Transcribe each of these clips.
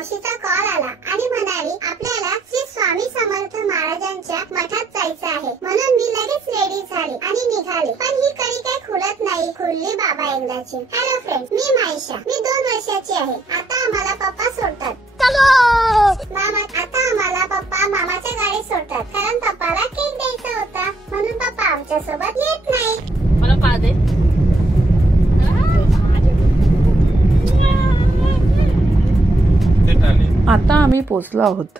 मावशीचा call आला आणि म्हणाली आपल्याला श्री स्वामी समर्थ महाराजांच्या मठात जायचं आहे, म्हणून मी लगेच रेडी झाले आणि निघाले। पण ही कडी काय खुलत नाही, खुलली बाबा एकदाची। हॅलो फ्रेंड्स, मी माईशा, मी 2 वर्षाची आहे। आता आम्हाला पप्पा सोडतात। मामा आता आम्हाला पप्पा मामाच्या गाडीत सोडतात, कारण पप्पाला केक द्यायचा होता, म्हणून पप्पा आमच्या सोबत येत नाही। मला पा दे। आता आम्ही पोहोचलो आहोत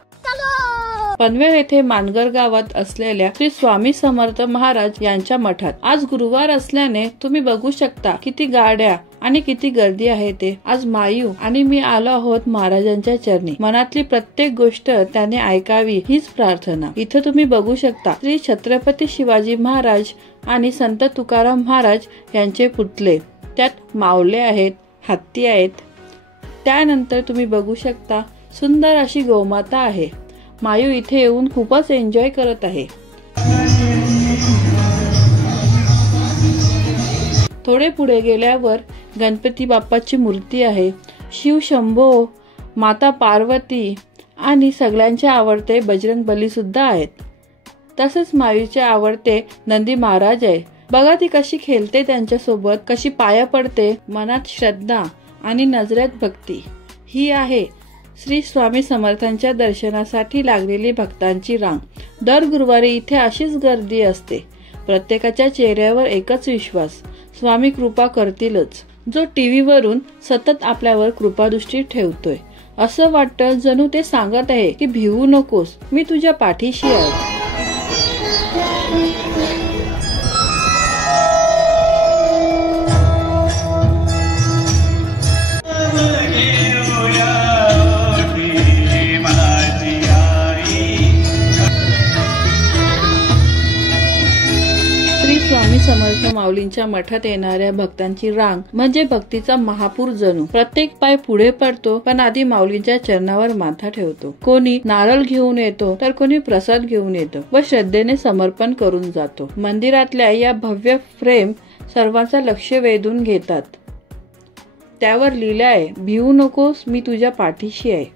पनवेल येथे मानगर गावात असलेल्या श्री स्वामी समर्थ महाराज यांच्या मठात। आज गुरुवार असल्याने तुम्ही बघू शकता किती गाड्या आणि किती गर्दी आहे ते। आज मायू आणि मी आलो आहोत महाराजांच्या चरणी। मनातली प्रत्येक गोष्ट त्याने ऐकावी हीच प्रार्थना। इथे तुम्ही बघू शकता श्री छत्रपती शिवाजी महाराज आणि संत तुकाराम महाराज यांचे पुतळे, त्यात मावळे आहेत, हत्ती आहेत। त्यानंतर तुम्ही बघू शकता सुंदर अशी गोमाता आहे। मायू इथे येऊन खूपच एन्जॉय करत आहे। थोडे पुढे गेल्यावर गणपती बाप्पाची मूर्ती आहे, शिव शंभो, माता पार्वती आणि सगळ्यांचे आवडते बजरंगबली सुद्धा आहेत। तसेच मायूचे आवडते नंदी महाराज आहे। बघा ती कशी खेळते त्यांच्यासोबत, कशी पाया पडते। मनात श्रद्धा आणि नजरेत भक्ती। ही आहे श्री स्वामी समर्थांच्या दर्शनासाठी लागलेली भक्तांची रांग। दर गुरुवारी इथे अशीच गर्दी असते। प्रत्येकाच्या चेहऱ्यावर एकच विश्वास, स्वामी कृपा करतीलच। जो टीव्ही वरून सतत आपल्यावर कृपादृष्टी ठेवतोय, असं वाटतं जणू ते सांगत आहे की भिवू नकोस, मी तुझ्या पाठीशी आहे। स्वामी समर्थ माऊलींच्या मठात येणाऱ्या भक्तांची रांग म्हणजे भक्तीचा महापूर जणू। प्रत्येक पाय पुढे पडतो, पण आधी माऊलींच्या चरणावर माथा ठेवतो। कोणी नारळ घेऊन येतो, तर कोणी प्रसाद घेऊन येतो व श्रद्धेने समर्पण करून जातो। मंदिरातल्या या भव्य फ्रेम सर्वांचं लक्ष वेधून घेतात। त्यावर लिहिलं आहे, भिवू नकोस, मी तुझ्या पाठीशी आहे।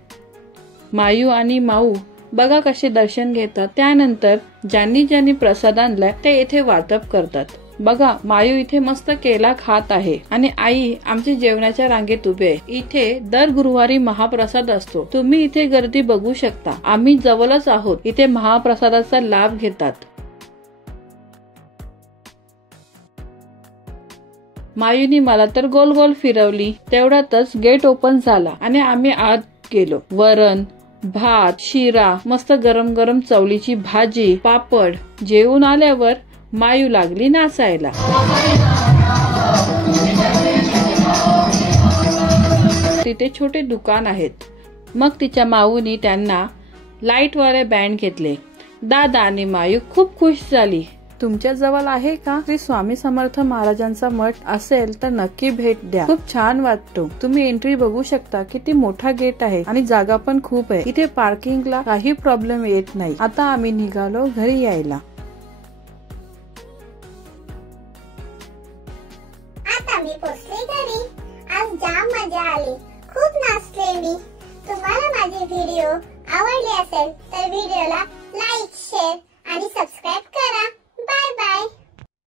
मायू आणि माऊ बघा कसे दर्शन घेतात। त्यानंतर ज्यांनी ज्यांनी प्रसाद आणलाय ते इथे वाटप करतात। बघा मायू इथे मस्त केला खात आहे आणि आई आमच्या जेवणाच्या रांगेत उभे आहे। इथे दर गुरुवारी महाप्रसाद असतो, तुम्ही इथे गर्दी बघू शकता। आम्ही जवळच आहोत, इथे महाप्रसादाचा लाभ घेतात। मायूनी मला तर गोल गोल फिरवली। तेवढ्यातच गेट ओपन झाला आणि आम्ही आत गेलो। वरण, भात, शिरा, मस्त गरम गरम चवलीची भाजी, पापड। जेवून आल्यावर मायू लागली नाचायला। तिथे छोटे दुकान आहेत। मग तिच्या माऊनी त्यांना लाईट वाले बँड घेतले। दादा आणि मायू खूप खुश झाली। तुमच्या जवळ आहे का श्री स्वामी समर्थ महाराजांचा मठ? असेल तर नक्की भेट द्या, खूप छान वाटतो। तुम्ही एंट्री बघू शकता, किती मोठा गेट आहे आणि जागा पण खूप आहे। इथे पार्किंगला काही प्रॉब्लेम येत नाही। आता आम्ही निघालो घरी यायला। आता मी पोहोचले घरी। आज जाम मजा आली, खूप नाचले मी। तुम्हाला माझे व्हिडिओ आवडले असेल तर व्हिडिओला लाईक, शेअर आणि सबस्क्राईब करा।